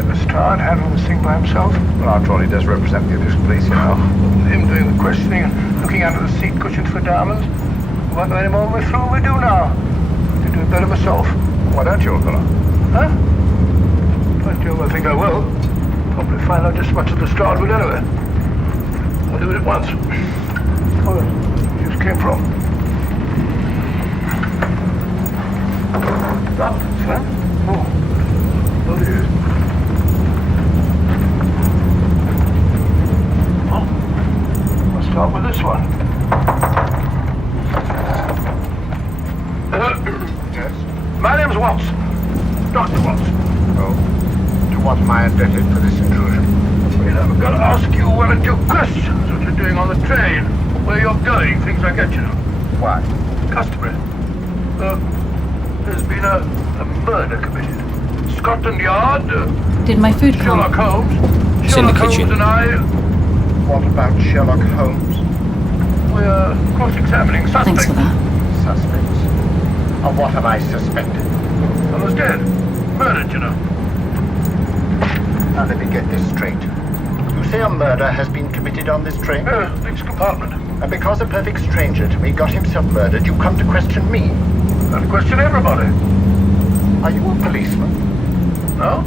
Lestrade handling this thing by himself? Well, after all, he does represent the official police, you know. Him doing the questioning and looking under the seat cushions for diamonds. We won't know any more when we're through. We do now. I could do it better myself. Why don't you, old fellow? Huh? Don't you? I think I will. Probably find out just as much as Lestrade will anyway. I'll do it at once. Oh, where you came from? Stop, sir. Oh, it is. Start with this one. Yes? My name's Watson. Dr. Watson. Oh. To what am I indebted for this intrusion? Well, I've got to ask you one or two questions. What you're doing on the train, where you're going, things like that, you know. Why? Customary. There's been a murder committed. Scotland Yard. Did my food come? Sherlock Holmes. It's in the kitchen. Holmes and I... What about Sherlock Holmes? We're cross-examining suspects. Thanks for that. Suspects? Of what am I suspected? Someone's dead. Murdered, you know. Now let me get this straight. You say a murder has been committed on this train? Next compartment. And because a perfect stranger to me got himself murdered, you come to question me? I'll question everybody. Are you a policeman? No?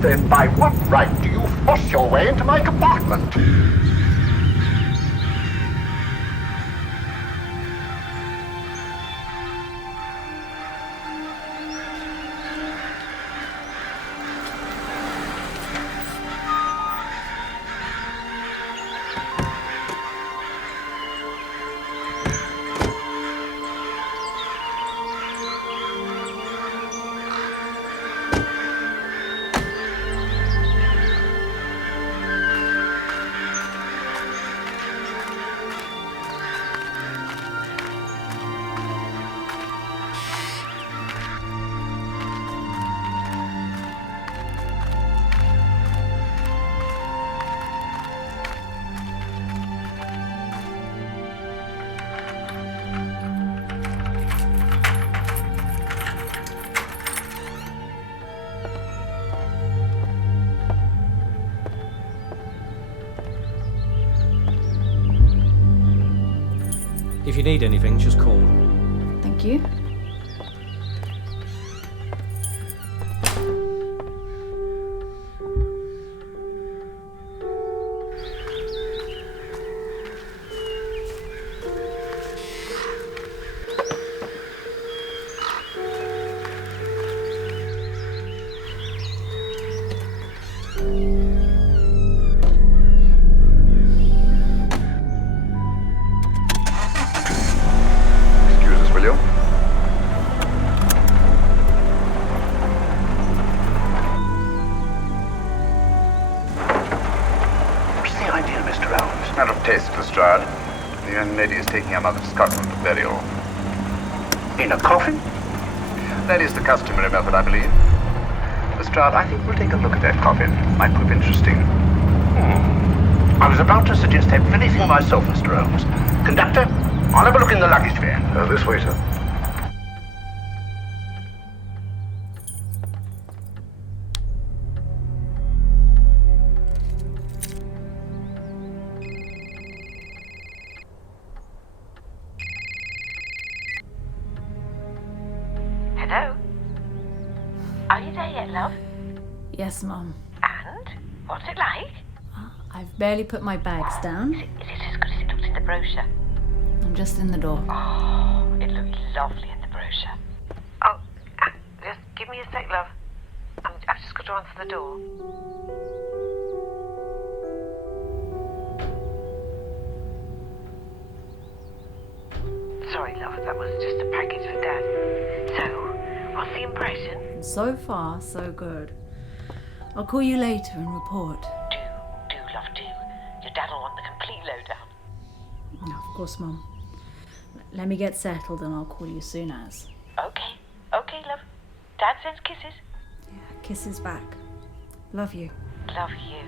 Then by what right do you force your way into my compartment? If you need anything, just call. Thank you. Excuse us, will you? What's the idea, Mr. Holmes? Out of taste, Lestrade. The young lady is taking her mother to Scotland for burial. In a coffin? That is the customary method, I believe. Lestrade, I think we'll take a look at that coffin. Might prove interesting. I was about to suggest that very thing myself, Mr. Holmes. Conductor, I'll have a look in the luggage van. This way, sir. Hello? Are you there yet, love? Yes, Mum. And? What's it like? I've barely put my bags down. Is it as good as it looks in the brochure? I'm just in the door. Oh, it looks lovely in the brochure. Oh, just give me a sec, love. I've just got to answer the door. Sorry, love, that was just a package for Dad. So, what's the impression? So far, so good. I'll call you later and report. Do, love, do. Your dad will want the complete lowdown. Of course, Mum. Let me get settled and I'll call you soon as. Okay, love. Dad sends kisses. Yeah, kisses back. Love you. Love you.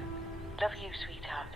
Love you, sweetheart.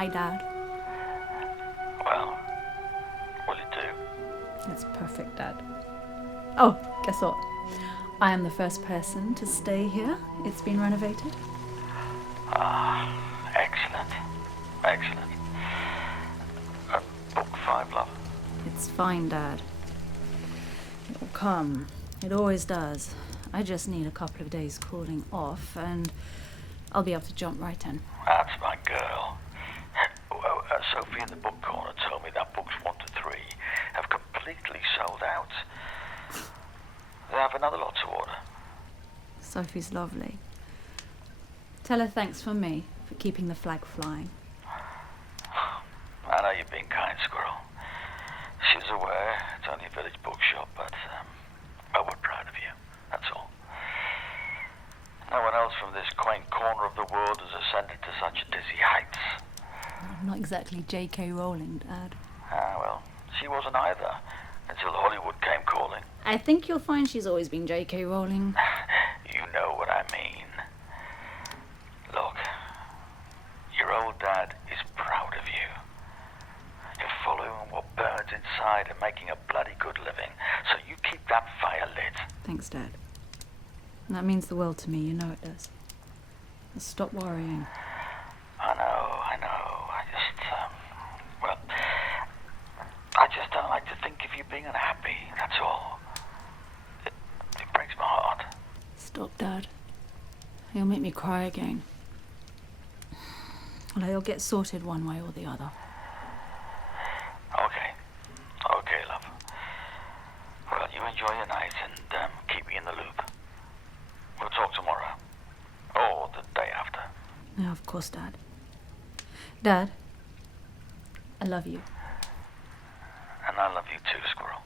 Hi, Dad. Well, will it do? It's perfect, Dad. Oh, guess what? I am the first person to stay here. It's been renovated. Ah, excellent. Excellent. Book 5, love. It's fine, Dad. It'll come. It always does. I just need a couple of days cooling off, and I'll be able to jump right in. That's my girl. Sophie in the book corner told me that books 1 to 3 have completely sold out. They have another lot to order. Sophie's lovely. Tell her thanks from me for keeping the flag flying. I know you're being kind, Squirrel. She's aware it's only a village bookshop, but we're proud of you. That's all. No one else from this quaint corner of the world has ascended to such dizzy heights. I'm not exactly J.K. Rowling, Dad. Well, she wasn't either, until Hollywood came calling. I think you'll find she's always been J.K. Rowling. You know what I mean. Look, your old dad is proud of you. You're following what burns inside and making a bloody good living, so you keep that fire lit. Thanks, Dad. That means the world to me, you know it does. Now stop worrying. I know. I just don't like to think of you being unhappy, that's all. It breaks my heart. Stop, Dad. You'll make me cry again. Well, it'll get sorted one way or the other. Okay, love. Well, you enjoy your night and keep me in the loop. We'll talk tomorrow. Or the day after. Yeah, of course, Dad. Dad, I love you. And I love you too, Squirrel.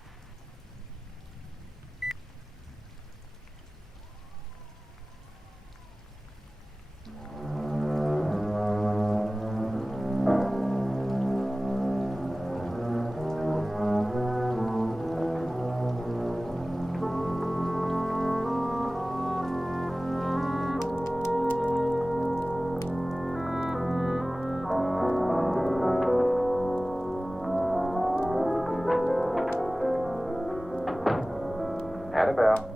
Annabelle.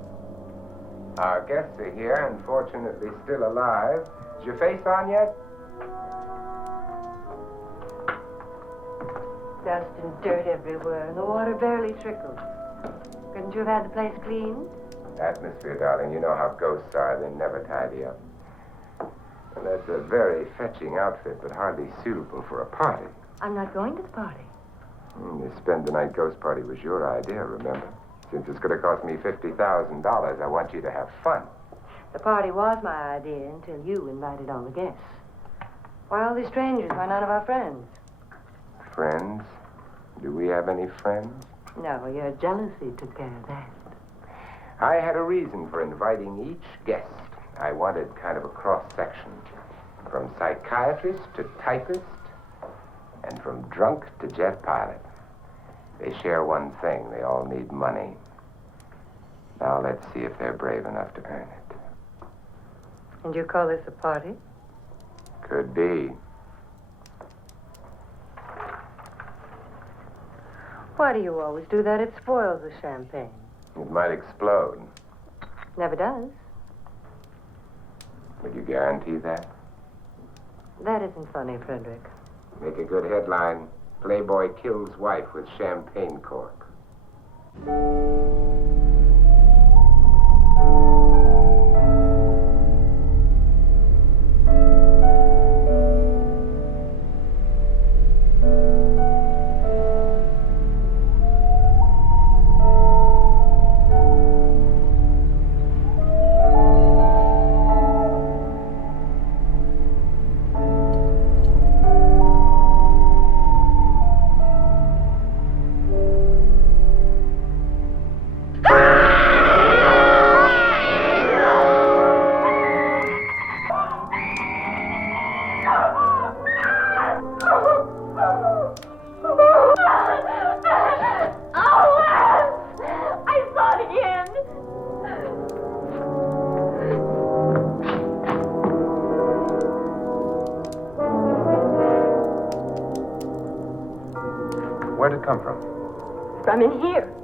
Our guests are here, unfortunately still alive. Is your face on yet? Dust and dirt everywhere, and the water barely trickles. Couldn't you have had the place cleaned? Atmosphere, darling. You know how ghosts are. They never tidy up. And that's a very fetching outfit, but hardly suitable for a party. I'm not going to the party. The spend-the-night ghost party was your idea, remember? Since it's going to cost me $50,000, I want you to have fun. The party was my idea until you invited all the guests. Why all these strangers? Why none of our friends? Friends? Do we have any friends? No, your jealousy took care of that. I had a reason for inviting each guest. I wanted kind of a cross-section. From psychiatrist to typist, and from drunk to jet pilot. They share one thing. They all need money. Now let's see if they're brave enough to earn it. And you call this a party? Could be. Why do you always do that? It spoils the champagne. It might explode. Never does. Would you guarantee that? That isn't funny, Frederick. Make a good headline. Playboy kills wife with champagne cork. Where'd it come from? From in here.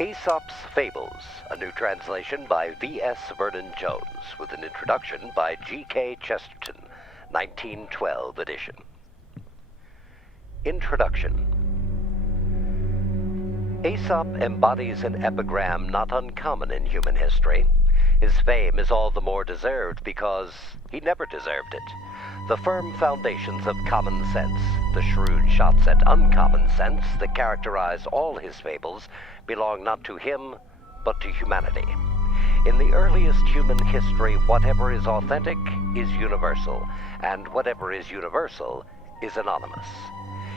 Aesop's Fables, a new translation by V.S. Vernon Jones, with an introduction by G.K. Chesterton, 1912 edition. Introduction. Aesop embodies an epigram not uncommon in human history. His fame is all the more deserved because he never deserved it. The firm foundations of common sense, the shrewd shots at uncommon sense that characterize all his fables, belong not to him, but to humanity. In the earliest human history, whatever is authentic is universal, and whatever is universal is anonymous.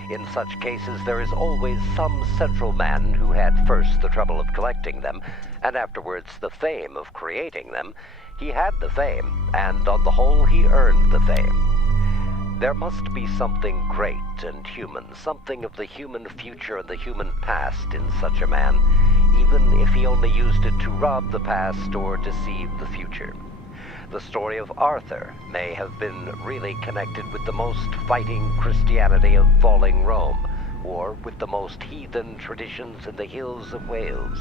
In such cases, there is always some central man who had first the trouble of collecting them, and afterwards the fame of creating them. He had the fame, and on the whole he earned the fame. There must be something great and human, something of the human future and the human past in such a man, even if he only used it to rob the past or deceive the future. The story of Arthur may have been really connected with the most fighting Christianity of falling Rome, or with the most heathen traditions in the hills of Wales.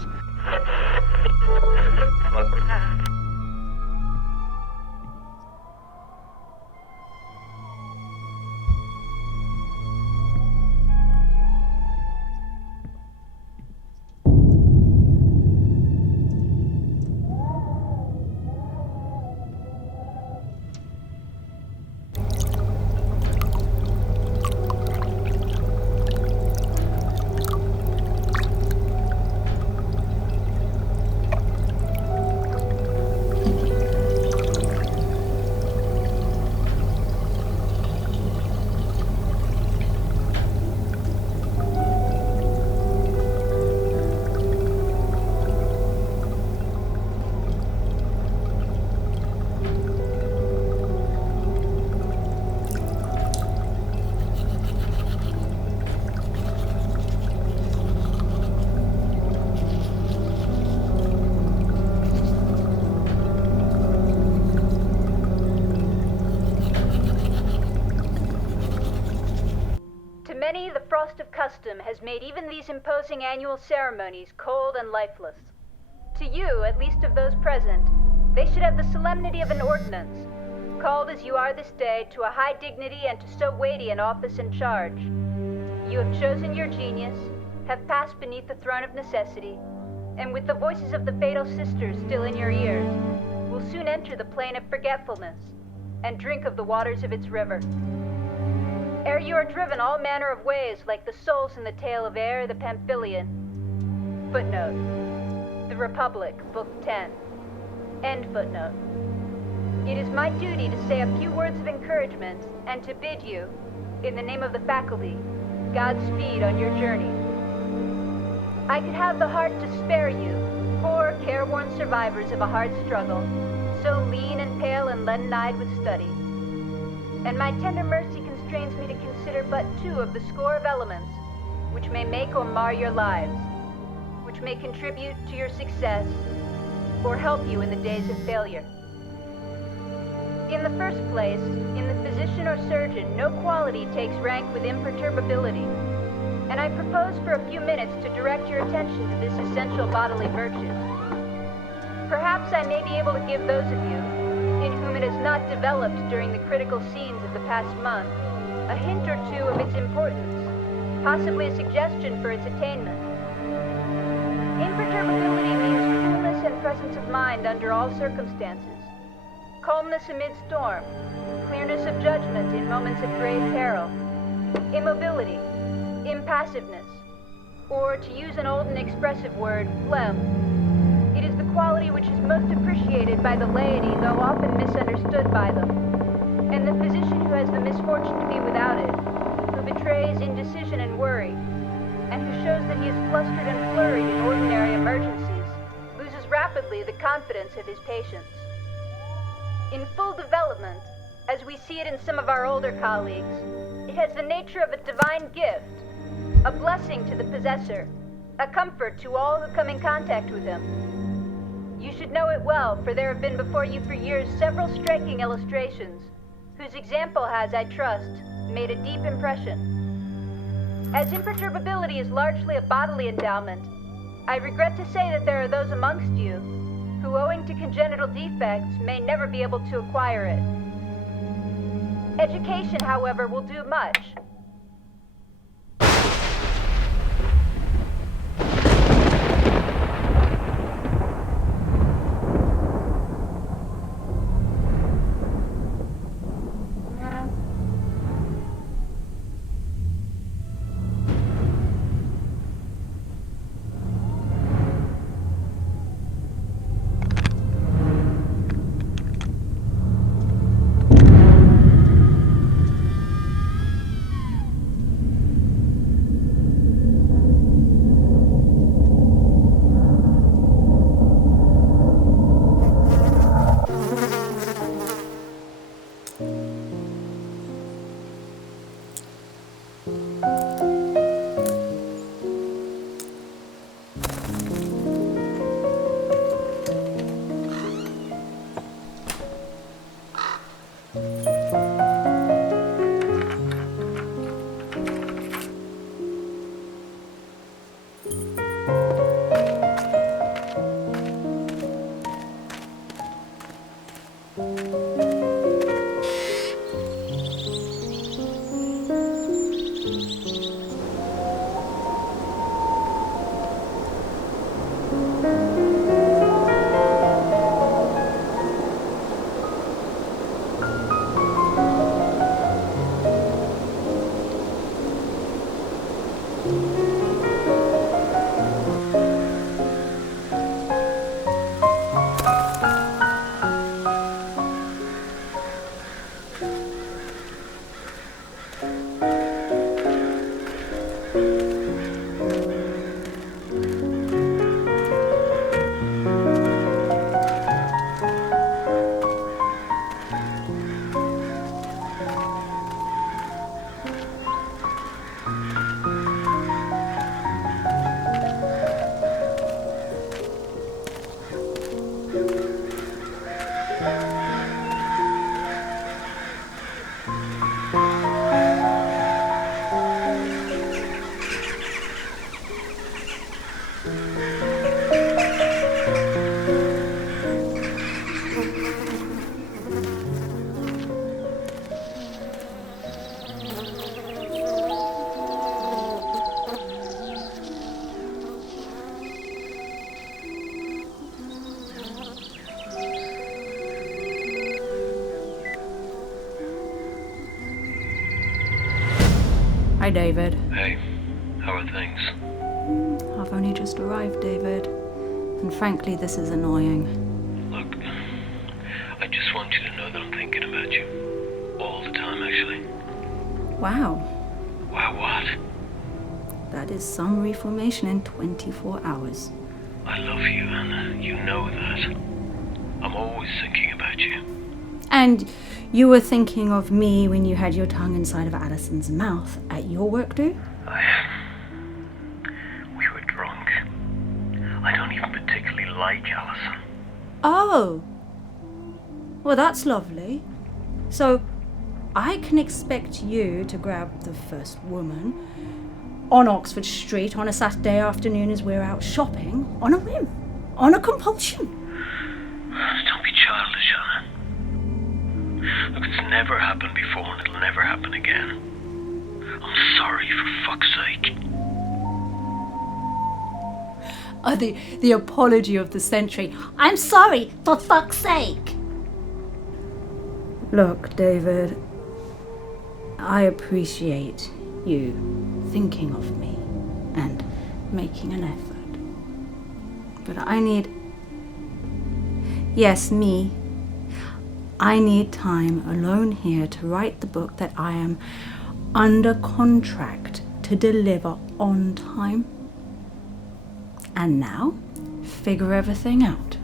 Many, the frost of custom has made even these imposing annual ceremonies cold and lifeless. To you, at least of those present, they should have the solemnity of an ordinance, called as you are this day to a high dignity and to so weighty an office and charge. You have chosen your genius, have passed beneath the throne of necessity, and with the voices of the fatal sisters still in your ears, will soon enter the plain of forgetfulness, and drink of the waters of its river. Ere you are driven all manner of ways, like the souls in the tale of Air the Pamphylian. Footnote. The Republic, Book 10. End footnote. It is my duty to say a few words of encouragement, and to bid you, in the name of the faculty, Godspeed on your journey. I could have the heart to spare you, poor, careworn survivors of a hard struggle, so lean and pale and leaden-eyed with study. And my tender mercy constrains me to consider but two of the score of elements which may make or mar your lives, which may contribute to your success or help you in the days of failure. In the first place, in the physician or surgeon, no quality takes rank with imperturbability. And I propose for a few minutes to direct your attention to this essential bodily virtue. Perhaps I may be able to give those of you, in whom it has not developed during the critical scenes of the past month, a hint or two of its importance, possibly a suggestion for its attainment. Imperturbability means coolness and presence of mind under all circumstances, calmness amid storm, clearness of judgment in moments of grave peril, immobility, impassiveness, or, to use an old and expressive word, phlegm. It is the quality which is most appreciated by the laity, though often misunderstood by them, and the physician who has the misfortune to be without it, who betrays indecision and worry, and who shows that he is flustered and flurried in ordinary emergencies, loses rapidly the confidence of his patients. In full development, as we see it in some of our older colleagues, it has the nature of a divine gift, a blessing to the possessor, a comfort to all who come in contact with him. You should know it well, for there have been before you for years several striking illustrations, whose example has, I trust, made a deep impression. As imperturbability is largely a bodily endowment, I regret to say that there are those amongst you who, owing to congenital defects, may never be able to acquire it. Education, however, will do much. Hi, David. Hey, how are things? I've only just arrived, David. And frankly, this is annoying. Look, I just want you to know that I'm thinking about you. All the time, actually. Wow. Wow, what? That is some reformation in 24 hours. I love you, Anna. You know that. I'm always thinking about you. And you were thinking of me when you had your tongue inside of Addison's mouth at your work, do? We were drunk. I don't even particularly like Allison. Oh. Well, that's lovely. So I can expect you to grab the first woman on Oxford Street on a Saturday afternoon as we're out shopping on a whim, on a compulsion. Don't be childish, Anna. Look, it's never happened before and it'll never happen again. I'm sorry, for fuck's sake. The apology of the century. I'm sorry, for fuck's sake. Look, David, I appreciate you thinking of me and making an effort. But I need... Yes, me. I need time alone here to write the book that I am under contract to deliver on time. And now, figure everything out.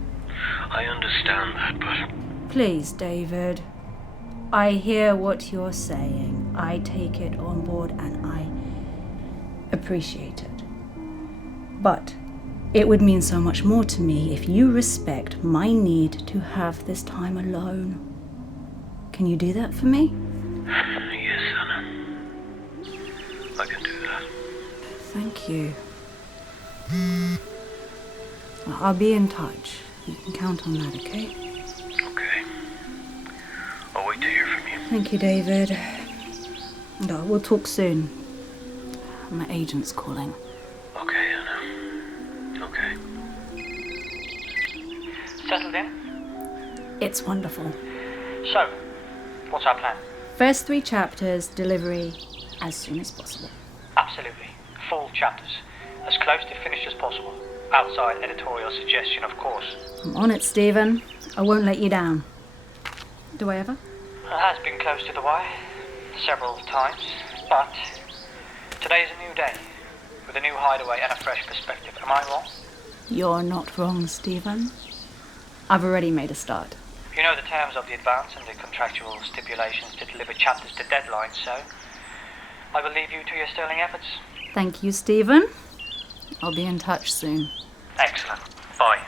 I understand that, but... Please, David. I hear what you're saying. I take it on board and I appreciate it. But it would mean so much more to me if you respect my need to have this time alone. Can you do that for me? Yes, Anna. I can do that. Thank you. I'll be in touch. You can count on that, okay? Okay. I'll wait to hear from you. Thank you, David. And we'll talk soon. My agent's calling. Okay, Anna. Okay. Settled in? It's wonderful. So, what's our plan? First 3 chapters, delivery as soon as possible. Absolutely. Full chapters. As close to finished as possible. Outside editorial suggestion, of course. I'm on it, Stephen. I won't let you down. Do I ever? It has been close to the wire. Several times. But today's a new day. With a new hideaway and a fresh perspective. Am I wrong? You're not wrong, Stephen. I've already made a start. You know the terms of the advance and the contractual stipulations to deliver chapters to deadline, so I will leave you to your sterling efforts. Thank you, Stephen. I'll be in touch soon. Excellent. Bye.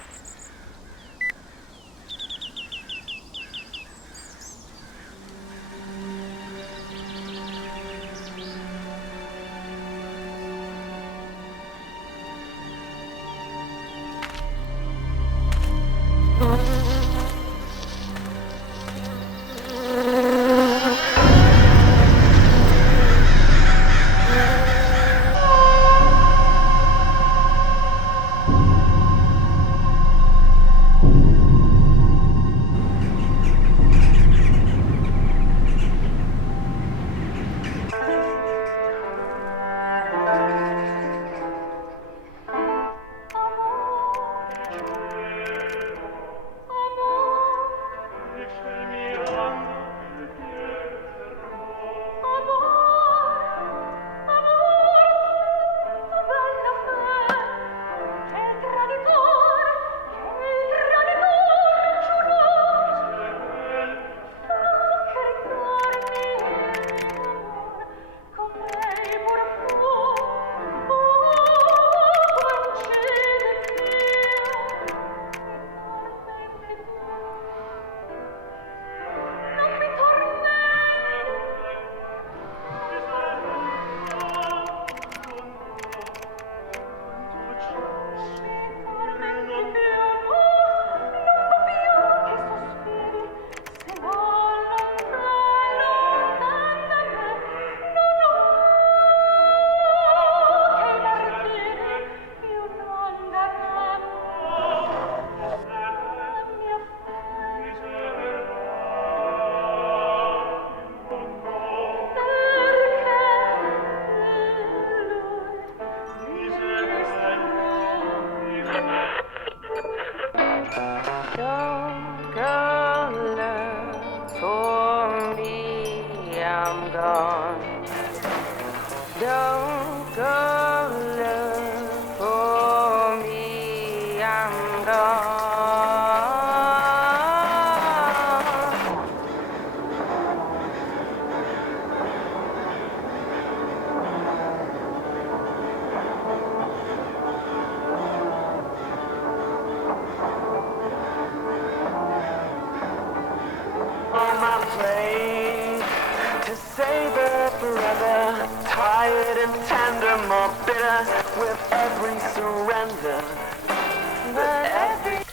My place. bitter with every surrender. But every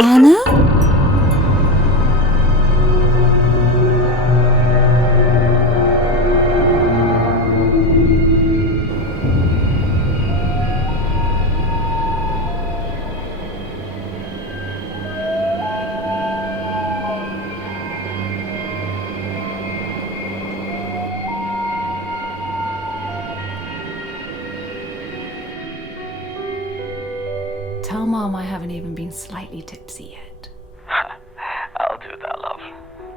Anna? Tell Mom I haven't even been slightly tipsy yet. I'll do that, love.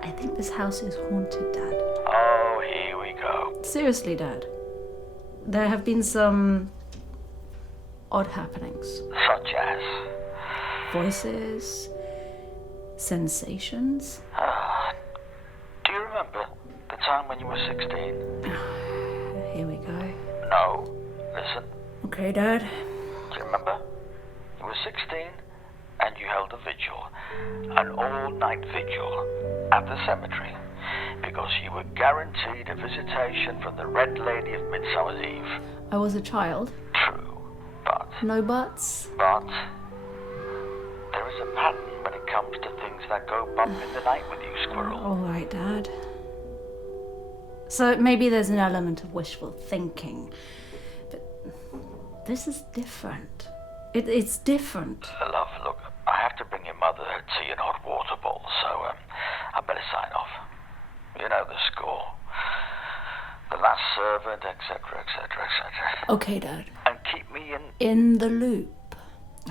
I think this house is haunted, Dad. Oh, here we go. Seriously, Dad. There have been some odd happenings. Such as? Voices, sensations. Do you remember the time when you were 16? Here we go. No. Listen. Okay, Dad. Do you remember? You were 16 and you held a vigil, an all-night vigil, at the cemetery because you were guaranteed a visitation from the Red Lady of Midsummer's Eve. I was a child. True, but... No buts. But there is a pattern when it comes to things that go bump in the night with you, Squirrel. All right, Dad. So maybe there's an element of wishful thinking, but this is different. It's different. Love, look, I have to bring your mother her tea and hot water bowl, so I better sign off. You know the score. The last servant, etc., etc., etc. Okay, Dad. And keep me in the loop.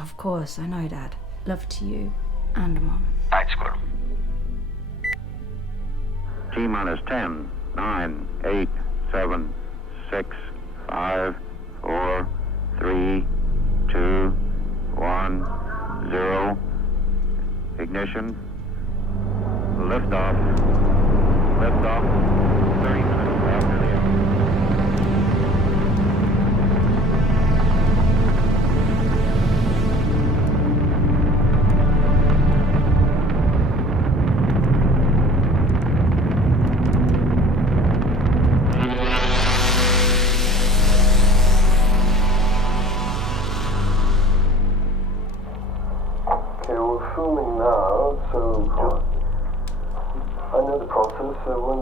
Of course, I know, Dad. Love to you and Mom. Night, Squirrel. T-minus 10, 9, 8, 7, 6, 5, 4, 3, 2, 1, 0. Ignition. Liftoff. Liftoff. 30 minutes after the Filming now, so I know the process. So when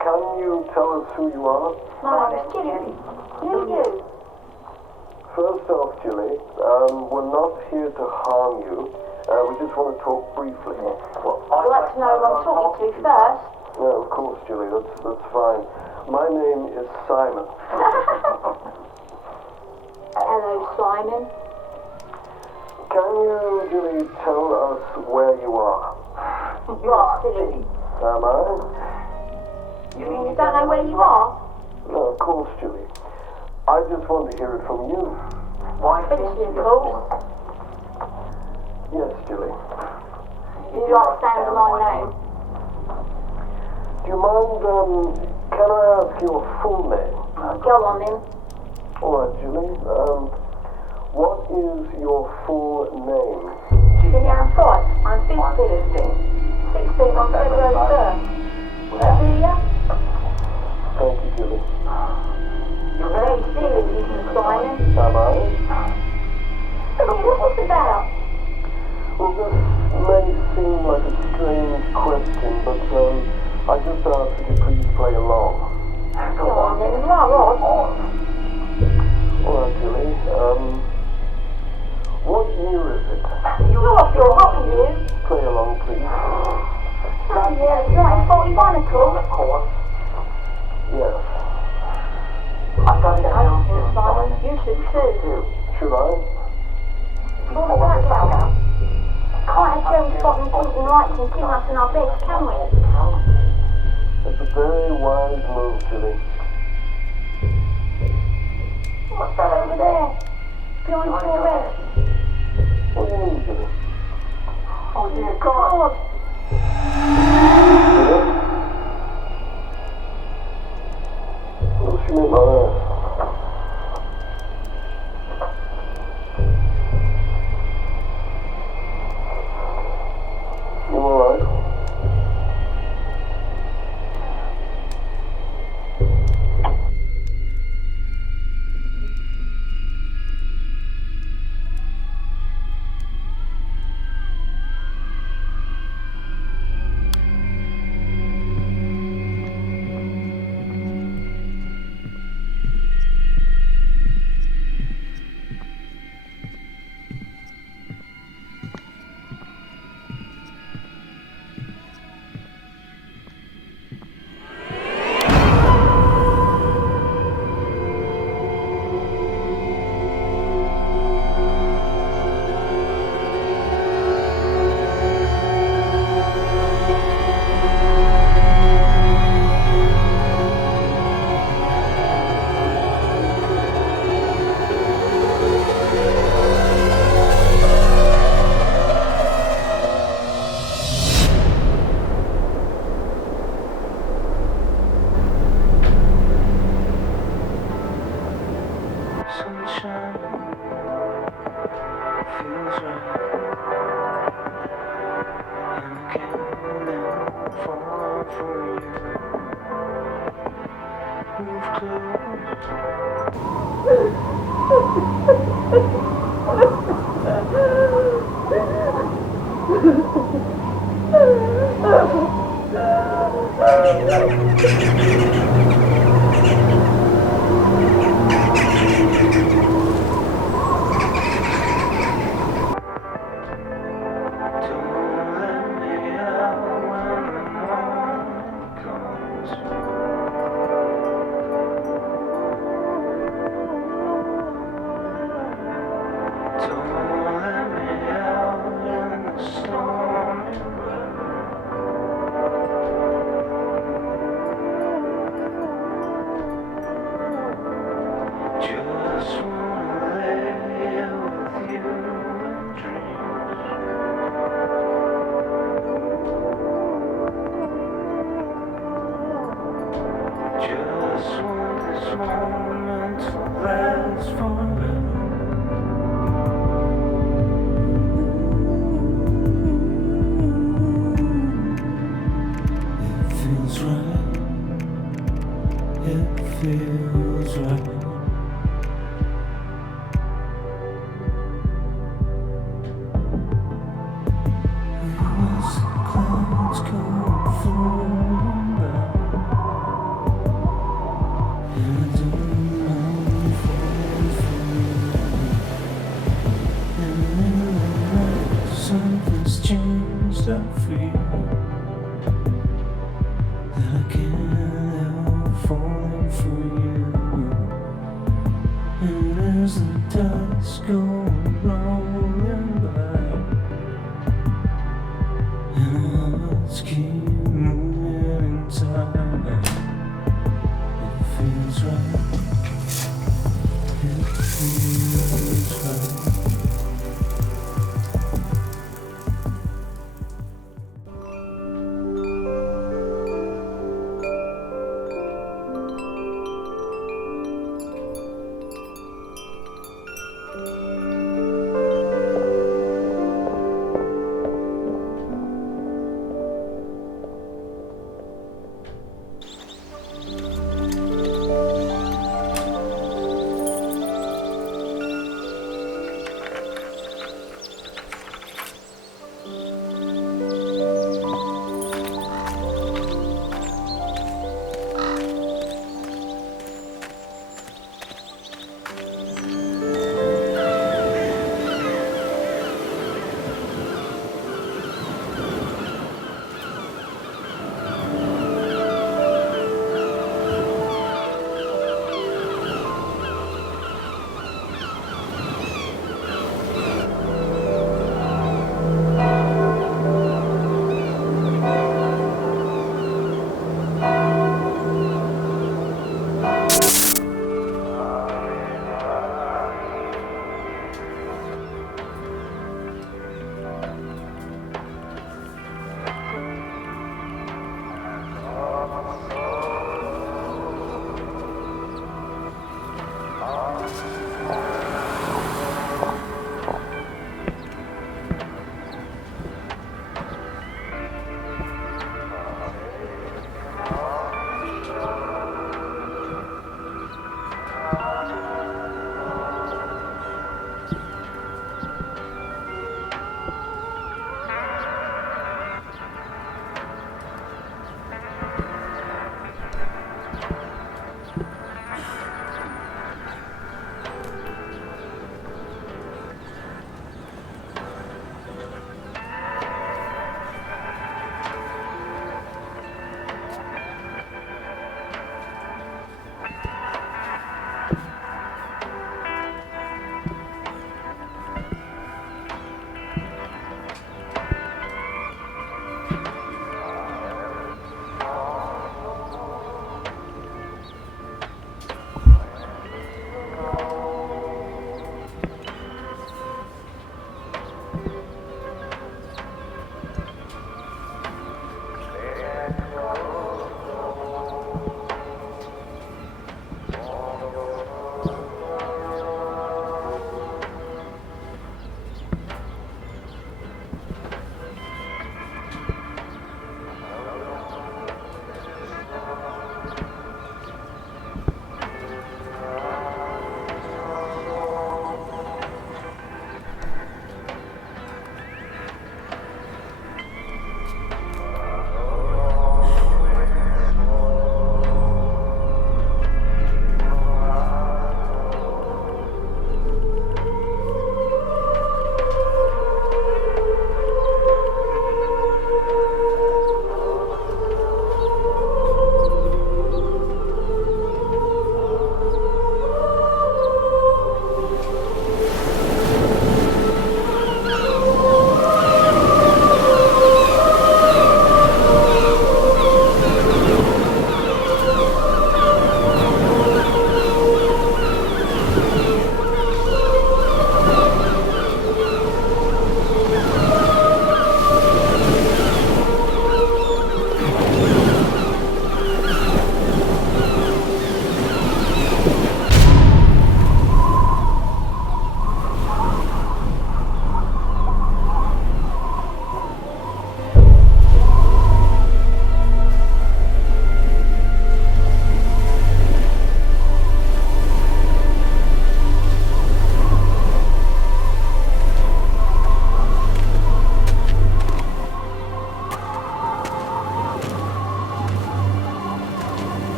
can you tell us who you are? My name is Julie. Who are you? First off, Julie, we're not here to harm you. We just want to talk briefly. I'd like to know who I'm talking to first. No, of course, Julie, that's fine. My name is Simon. Hello, Simon. Can you, Julie, tell us where you are? Right, silly. Am I? You mean you don't know where you are? No, of course, Julie. I just want to hear it from you. Why, Figgis, of course. Yes, Julie. You like the sound of my name? Do you mind, can I ask your full name? Go on then. Alright, Julie. What is your full name? Julie Ann Price. I'm 15. 16 on February 1st. Will that be you? Thank you, Julie. You're very serious, Mr. Simon. Am I? What's this about? Well, this may seem like a strange question, but I just ask that you please play along. Go on then, you are odd. Alright, Julie. What year is it? You're off your rocker, you. Play along, please. Bloody hell, it's 1941 at all. Of course. Yes. I Simon, you should too. Should I? Pull the blackout. Can't have Jones spotting pointing lights and keeping us in our beds, can we? That's a very wise move, Tilly. What's that over there? Behind your red. What do you mean, Tilly? Oh dear God. What does she mean by that? You all right?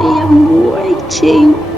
am waiting.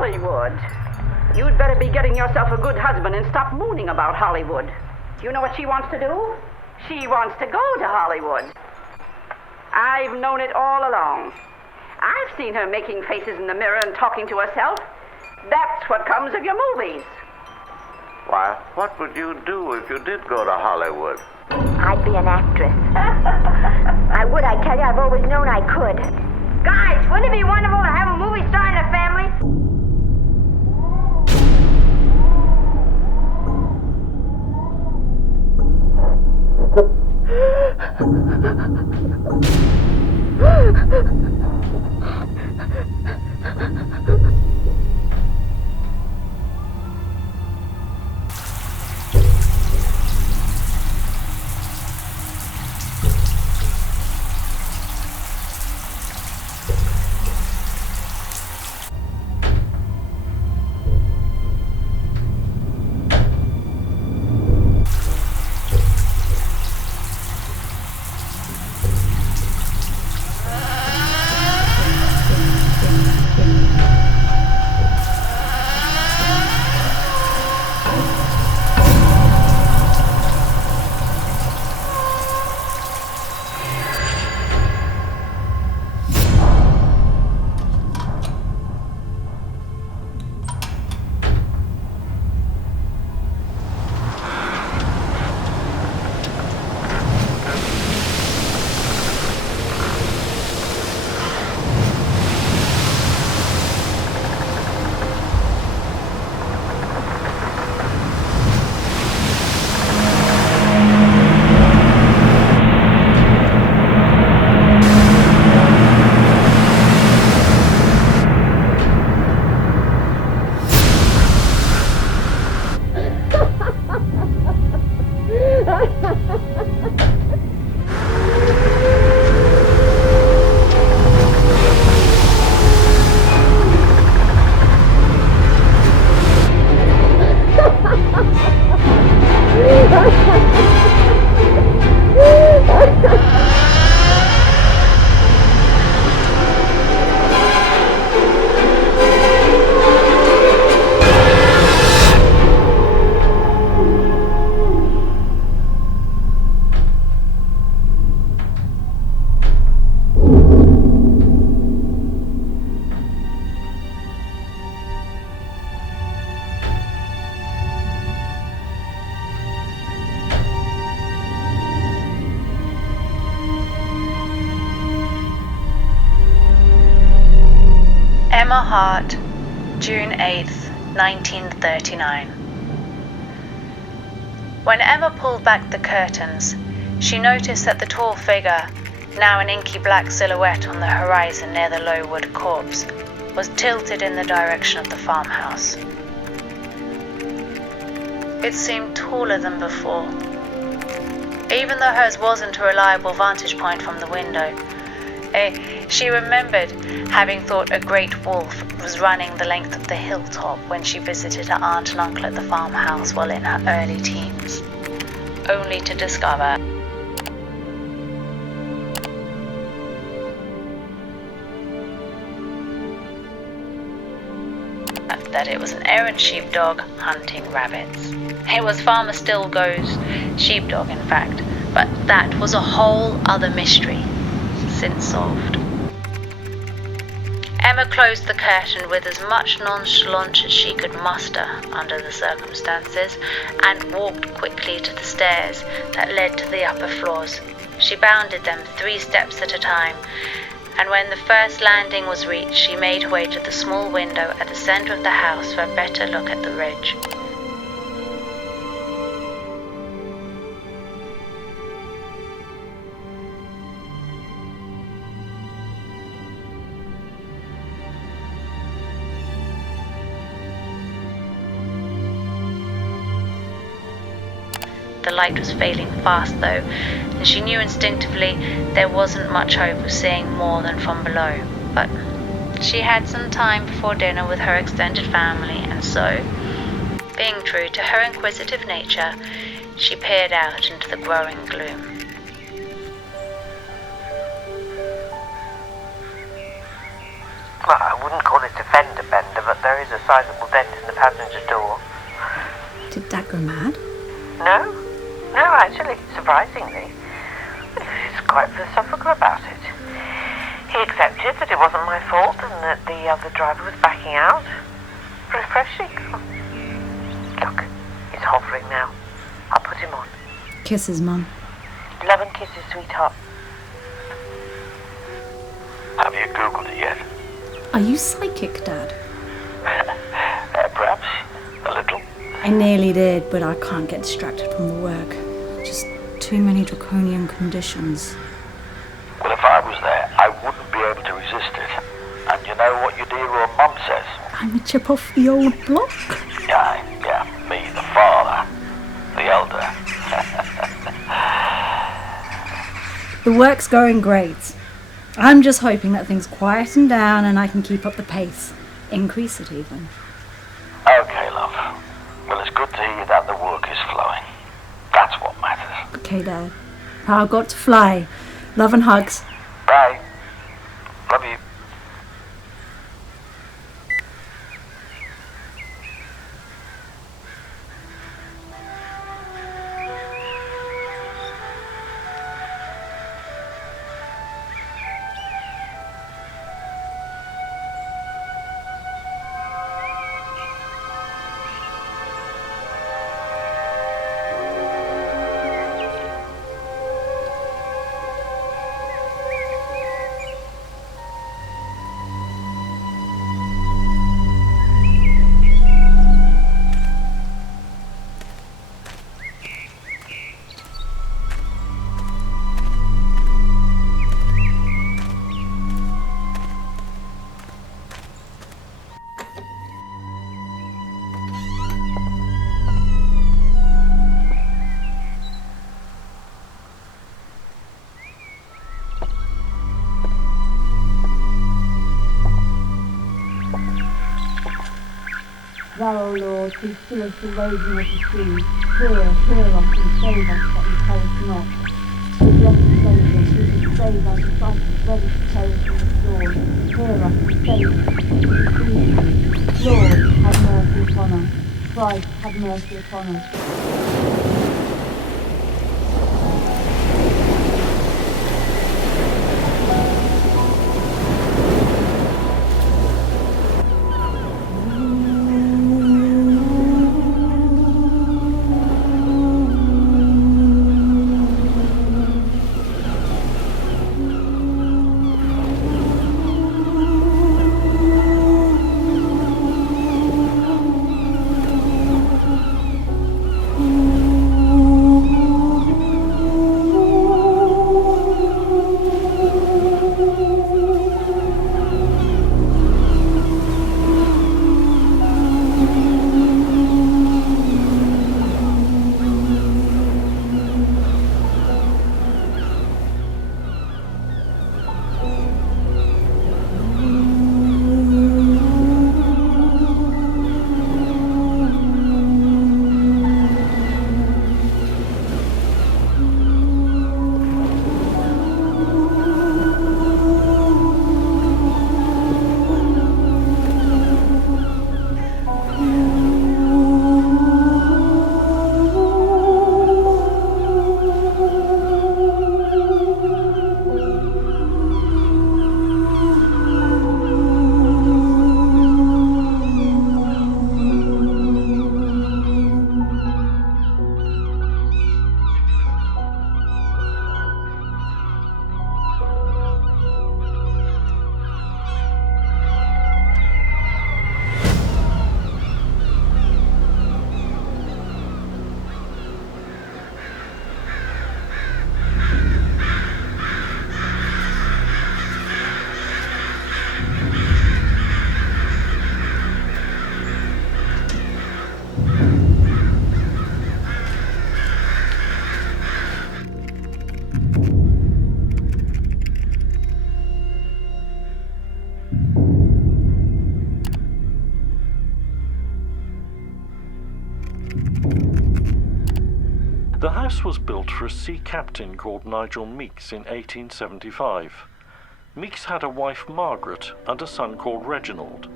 Hollywood. You'd better be getting yourself a good husband and stop mooning about Hollywood. Do you know what she wants to do? She wants to go to Hollywood. I've known it all along. I've seen her making faces in the mirror and talking to herself. That's what comes of your movies. Why, what would you do if you did go to Hollywood? I'd be an actress. I would, I tell you. I've always known I could. Guys, wouldn't it be wonderful to have a movie star in the family? Emma Hart, June 8th, 1939. When Emma pulled back the curtains, she noticed that the tall figure, now an inky black silhouette on the horizon near the low wood corpse, was tilted in the direction of the farmhouse. It seemed taller than before. Even though hers wasn't a reliable vantage point from the window, she remembered having thought a great wolf was running the length of the hilltop when she visited her aunt and uncle at the farmhouse while in her early teens, only to discover that it was an errant sheepdog hunting rabbits. It was Farmer Stilgo's sheepdog, in fact, but that was a whole other mystery, since solved. Emma closed the curtain with as much nonchalance as she could muster under the circumstances and walked quickly to the stairs that led to the upper floors. She bounded them 3 steps at a time, and when the first landing was reached, she made her way to the small window at the center of the house for a better look at the ridge. The light was failing fast though, and she knew instinctively there wasn't much hope of seeing more than from below. But she had some time before dinner with her extended family, and so, being true to her inquisitive nature, she peered out into the growing gloom. Well, I wouldn't call it a fender bender, but there is a sizable dent in the passenger door. Did Dad go mad? No, actually, surprisingly. He's quite philosophical about it. He accepted that it wasn't my fault and that the other driver was backing out. Refreshing. Look, he's hovering now. I'll put him on. Kisses, Mum. Love and kisses, sweetheart. Have you Googled it yet? Are you psychic, Dad? Perhaps. A little. I nearly did, but I can't get distracted from the work. Just too many draconian conditions. Well, if I was there, I wouldn't be able to resist it. And you know what your dear old mum says? I'm a chip off the old block. Yeah, me, the father, the elder. The work's going great. I'm just hoping that things quieten down and I can keep up the pace. Increase it even. Okay, love. Well, it's good to hear that the work is flowing. That's what matters. Okay, Dad. I've got to fly. Love and hugs. Bye. Love you. Thou, O Lord, who stillest the raging of the sea, hear us and save us that we perish not. O blessed Saviour, who did save our disciples ready to perish in the storm, hear us and save us, we Lord, have mercy upon us. Christ, have mercy upon us. The house was built for a sea captain called Nigel Meeks in 1875. Meeks had a wife, Margaret, and a son called Reginald.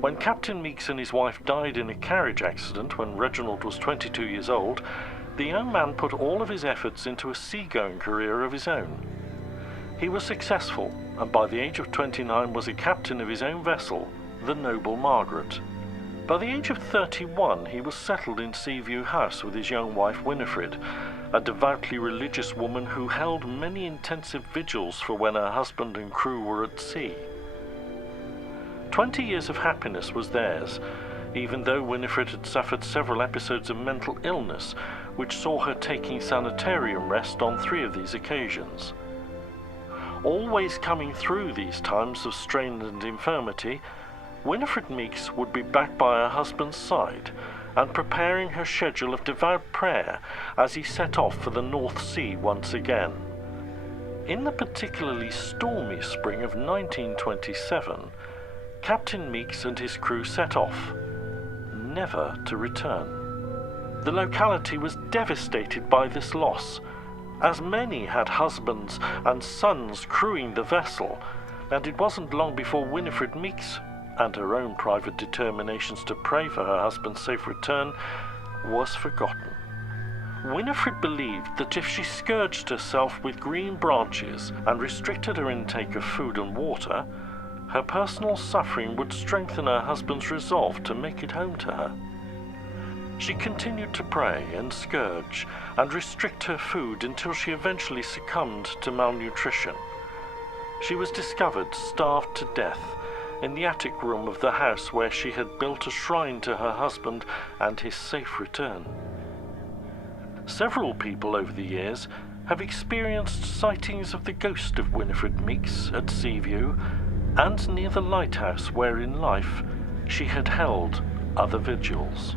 When Captain Meeks and his wife died in a carriage accident when Reginald was 22 years old, the young man put all of his efforts into a seagoing career of his own. He was successful, and by the age of 29 was a captain of his own vessel, the Noble Margaret. By the age of 31, he was settled in Seaview House with his young wife Winifred, a devoutly religious woman who held many intensive vigils for when her husband and crew were at sea. 20 years of happiness was theirs, even though Winifred had suffered several episodes of mental illness, which saw her taking sanitarium rest on 3 of these occasions. Always coming through these times of strain and infirmity, Winifred Meeks would be back by her husband's side and preparing her schedule of devout prayer as he set off for the North Sea once again. In the particularly stormy spring of 1927, Captain Meeks and his crew set off, never to return. The locality was devastated by this loss, as many had husbands and sons crewing the vessel, and it wasn't long before Winifred Meeks, and her own private determinations to pray for her husband's safe return, was forgotten. Winifred believed that if she scourged herself with green branches and restricted her intake of food and water, her personal suffering would strengthen her husband's resolve to make it home to her. She continued to pray and scourge and restrict her food until she eventually succumbed to malnutrition. She was discovered starved to death in the attic room of the house where she had built a shrine to her husband and his safe return. Several people over the years have experienced sightings of the ghost of Winifred Meeks at Seaview and near the lighthouse where in life she had held other vigils.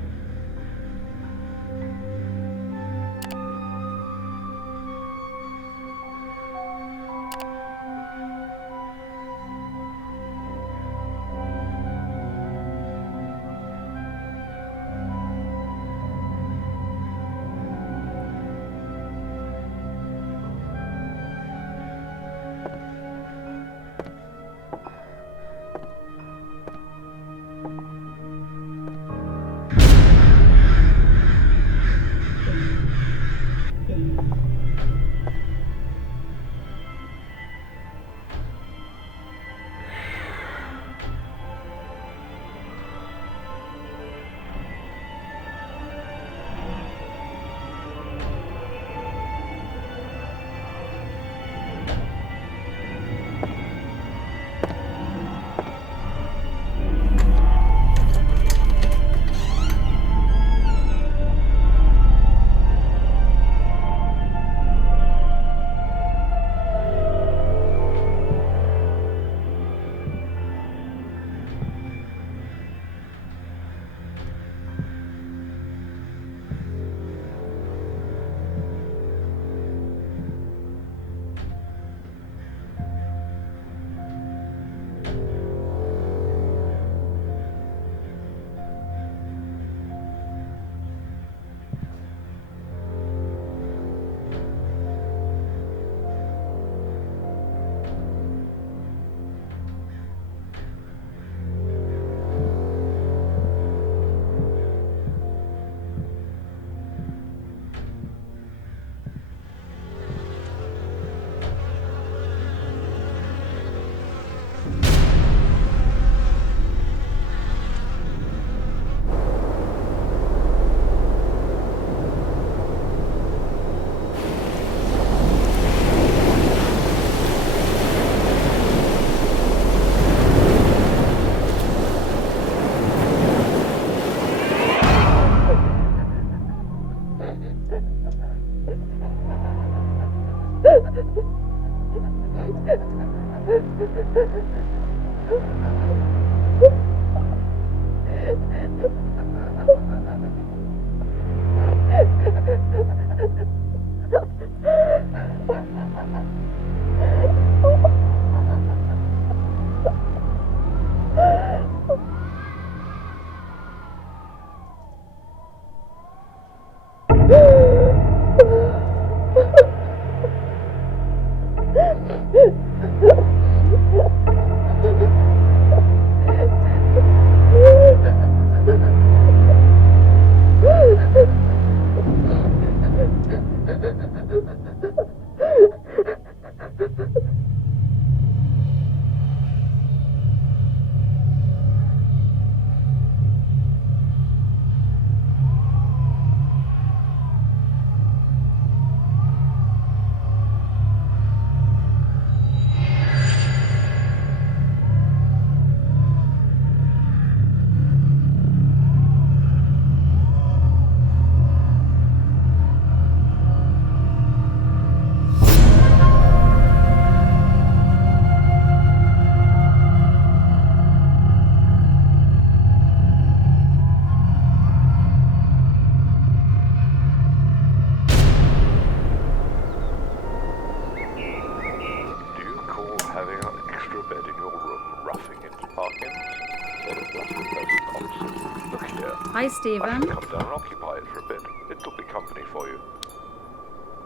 here. Hi, I Stephen. shall come down and occupy it for a bit. It'll be company for you.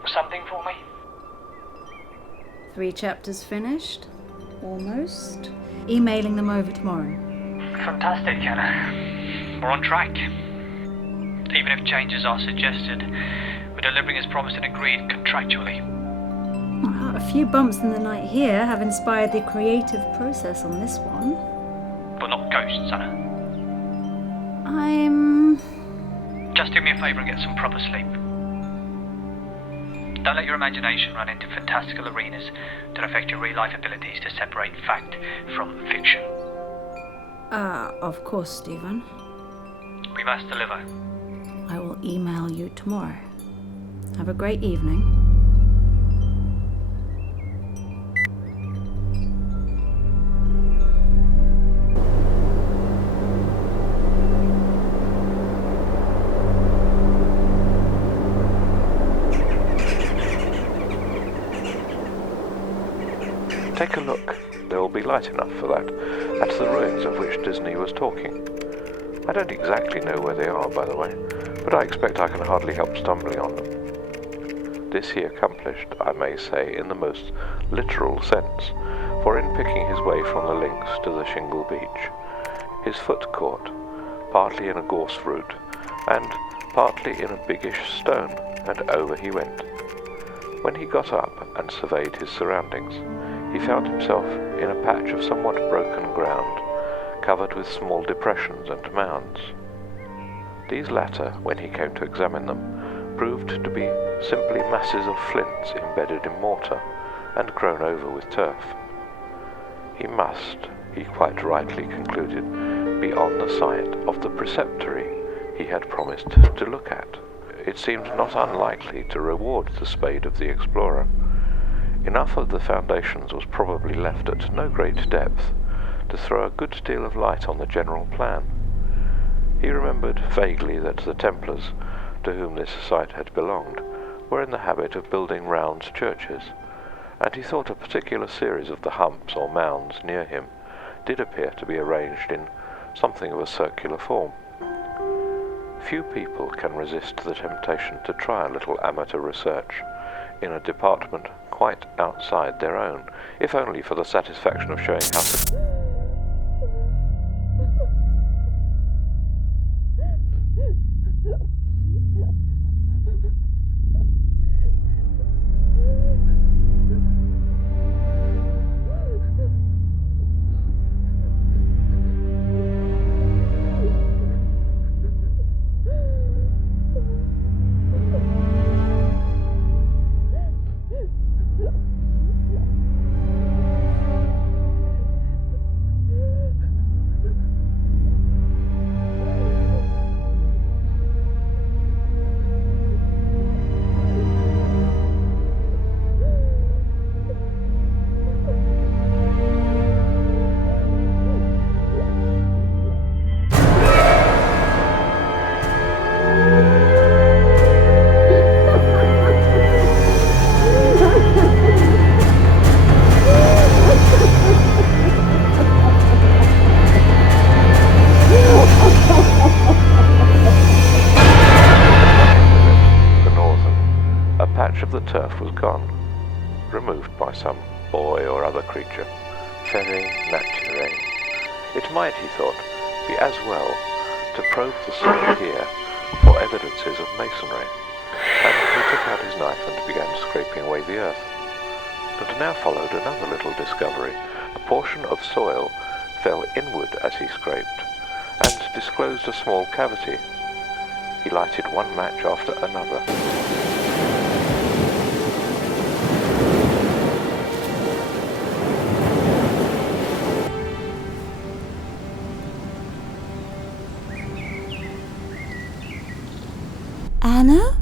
Something for me? 3 chapters finished. Almost. Emailing them over tomorrow. Fantastic, Kenna. We're on track. Even if changes are suggested, we're delivering as promised and agreed contractually. A few bumps in the night here have inspired the creative process on this one. But not ghosts, Anna. Just do me a favour and get some proper sleep. Don't let your imagination run into fantastical arenas that affect your real-life abilities to separate fact from fiction. Of course, Stephen. We must deliver. I will email you tomorrow. Have a great evening. Take a look. There will be light enough for that. That's the ruins of which Disney was talking. I don't exactly know where they are, by the way, but I expect I can hardly help stumbling on them. This he accomplished, I may say, in the most literal sense, for in picking his way from the links to the shingle beach, his foot caught, partly in a gorse root, and partly in a biggish stone, and over he went. When he got up and surveyed his surroundings, he found himself in a patch of somewhat broken ground, covered with small depressions and mounds. These latter, when he came to examine them, proved to be simply masses of flints embedded in mortar and grown over with turf. He must, he quite rightly concluded, be on the site of the preceptory he had promised to look at. It seemed not unlikely to reward the spade of the explorer. Enough of the foundations was probably left at no great depth to throw a good deal of light on the general plan. He remembered vaguely that the Templars, to whom this site had belonged, were in the habit of building round churches, and he thought a particular series of the humps or mounds near him did appear to be arranged in something of a circular form. Few people can resist the temptation to try a little amateur research in a department quite outside their own, if only for the satisfaction of showing how the turf was gone, removed by some boy or other creature. Fere nature. It might, he thought, be as well to probe the soil here for evidences of masonry, and he took out his knife and began scraping away the earth. But now followed another little discovery. A portion of soil fell inward as he scraped, and disclosed a small cavity. He lighted one match after another. Anna?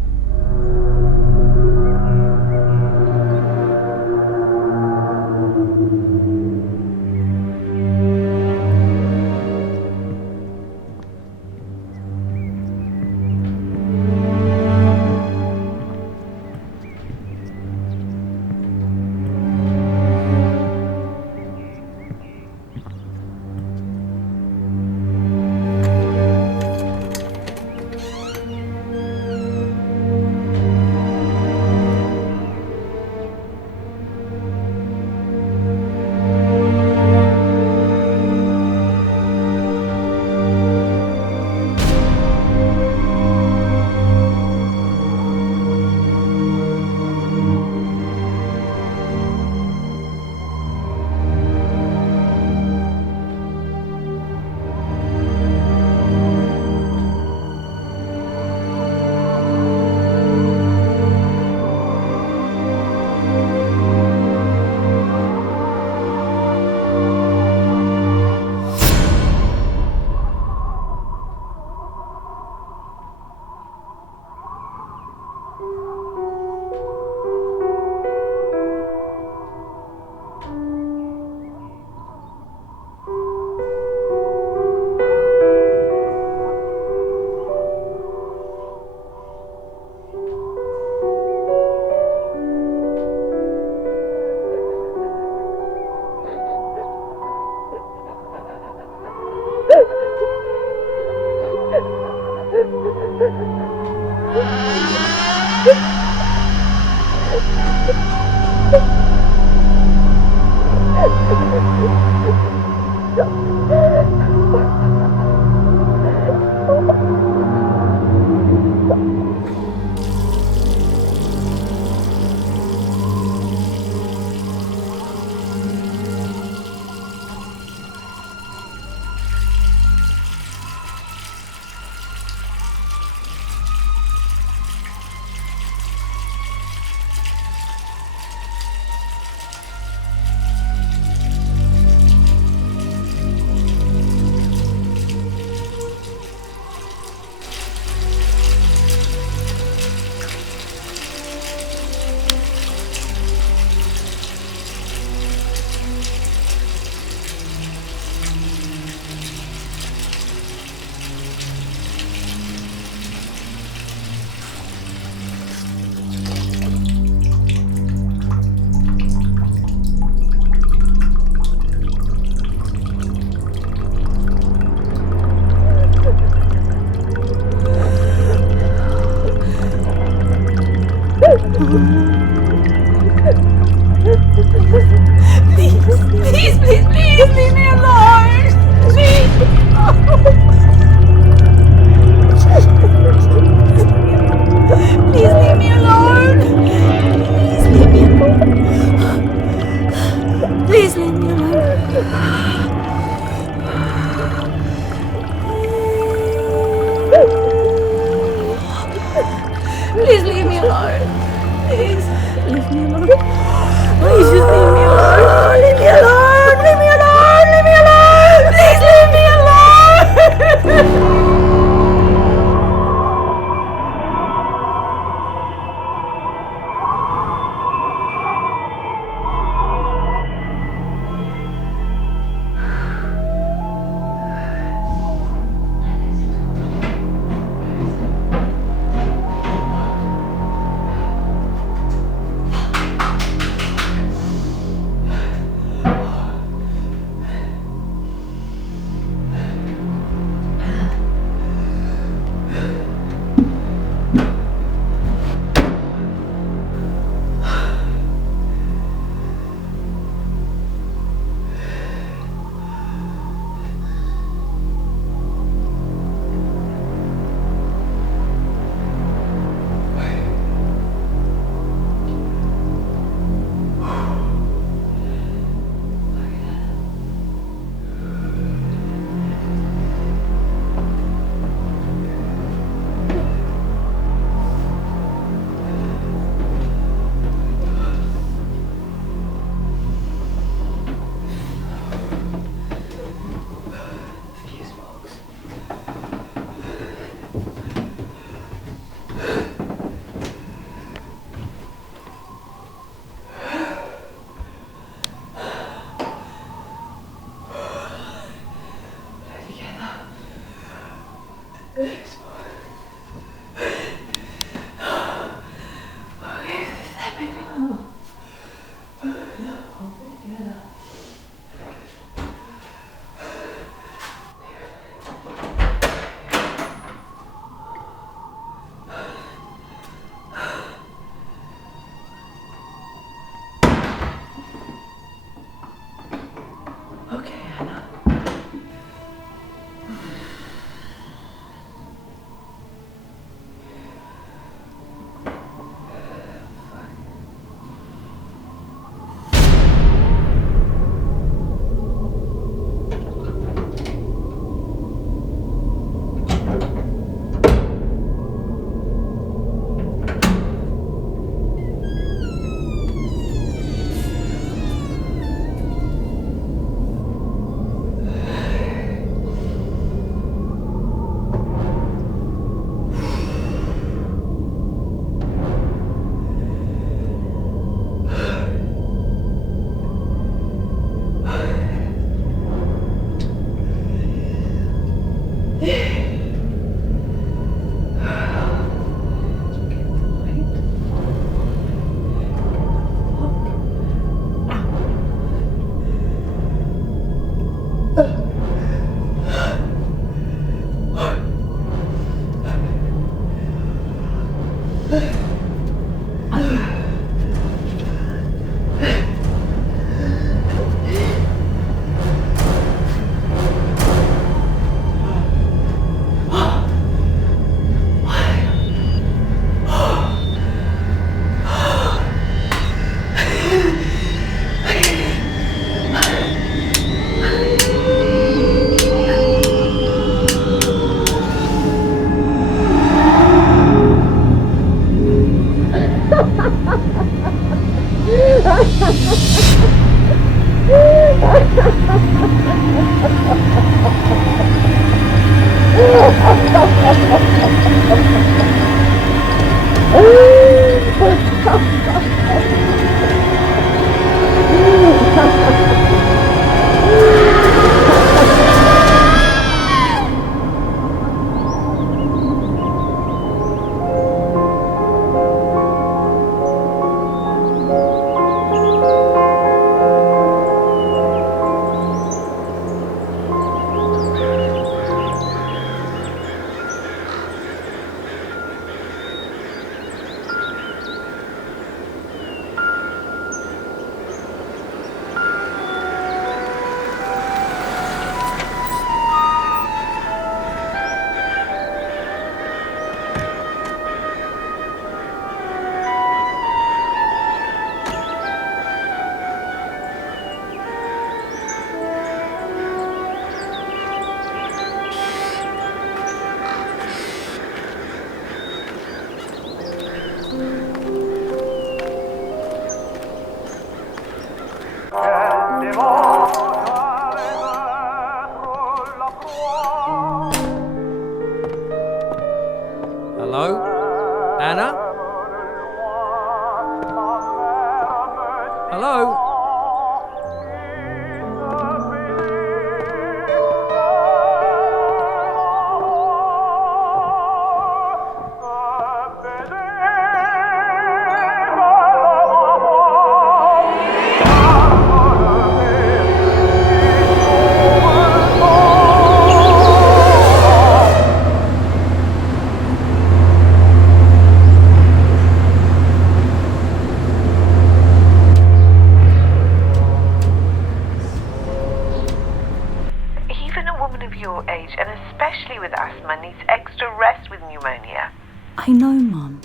woman of your age, and especially with asthma, needs extra rest with pneumonia. I know, Mum.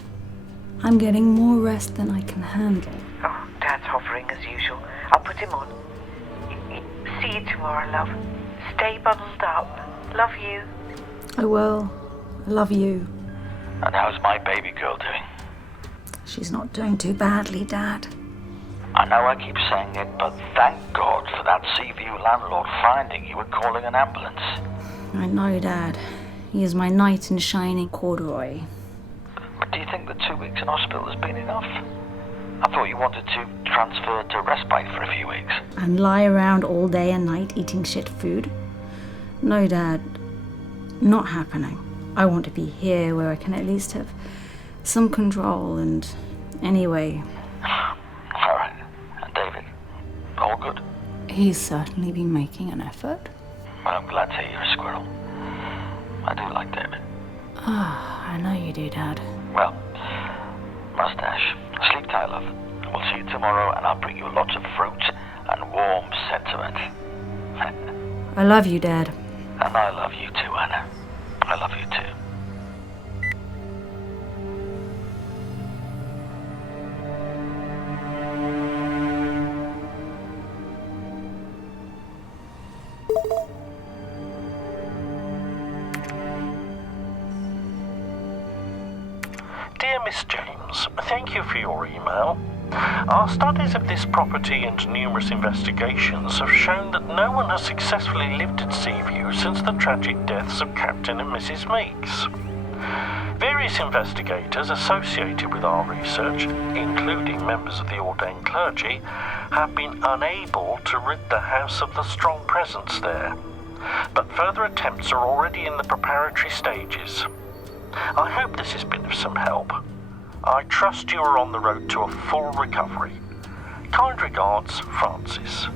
I'm getting more rest than I can handle. Oh, Dad's hovering as usual. I'll put him on. See you tomorrow, love. Stay bundled up. Love you. I will. I love you. And how's my baby girl doing? She's not doing too badly, Dad. I know I keep saying it, but thank God for that Seaview landlord finding you and calling an ambulance. I know, Dad. He is my knight in shining corduroy. But do you think the 2 weeks in hospital has been enough? I thought you wanted to transfer to respite for a few weeks. And lie around all day and night eating shit food? No, Dad. Not happening. I want to be here where I can at least have some control and... Anyway... Alright. And David? All good? He's certainly been making an effort. Well, I'm glad to hear you're a squirrel. I do like David. Ah, I know you do, Dad. Well, mustache. Sleep tight, love. We'll see you tomorrow, and I'll bring you lots of fruit and warm sentiment. I love you, Dad. And I love you too, Anna. I love you too. Dear Miss James, thank you for your email. Our studies of this property and numerous investigations have shown that no one has successfully lived at Seaview since the tragic deaths of Captain and Mrs. Meeks. Various investigators associated with our research, including members of the ordained clergy, have been unable to rid the house of the strong presence there, but further attempts are already in the preparatory stages. I hope this has been of some help. I trust you are on the road to a full recovery. Kind regards, Francis.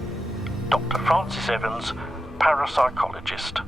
Dr. Francis Evans, parapsychologist.